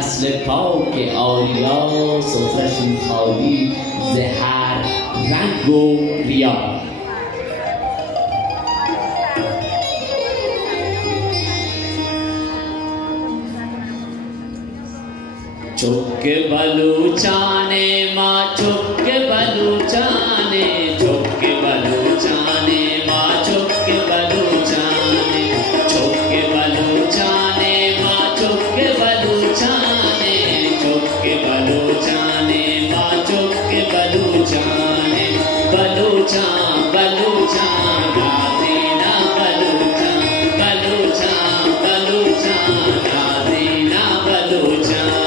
نسل پاک آریا سفرشون خالی زهر رنگ و ریا. چک بلوچانے ماں چک بلوچانے چک بلوچانے ماں چک بلوچانے چک بلوچانے ماں چک بلوچانے چک بلوچانے ماں چک بلوچانے بلوچاں بلوچاں نازینا بلوچاں بلوچاں بلوچاں نازینا بلوچاں.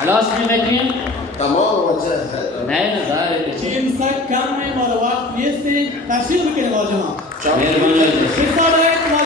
خلاص می‌مدیم؟ تمام وجه نه نظاره امسال کم ما وقت نیست تشریف بکنید واجبا مهربان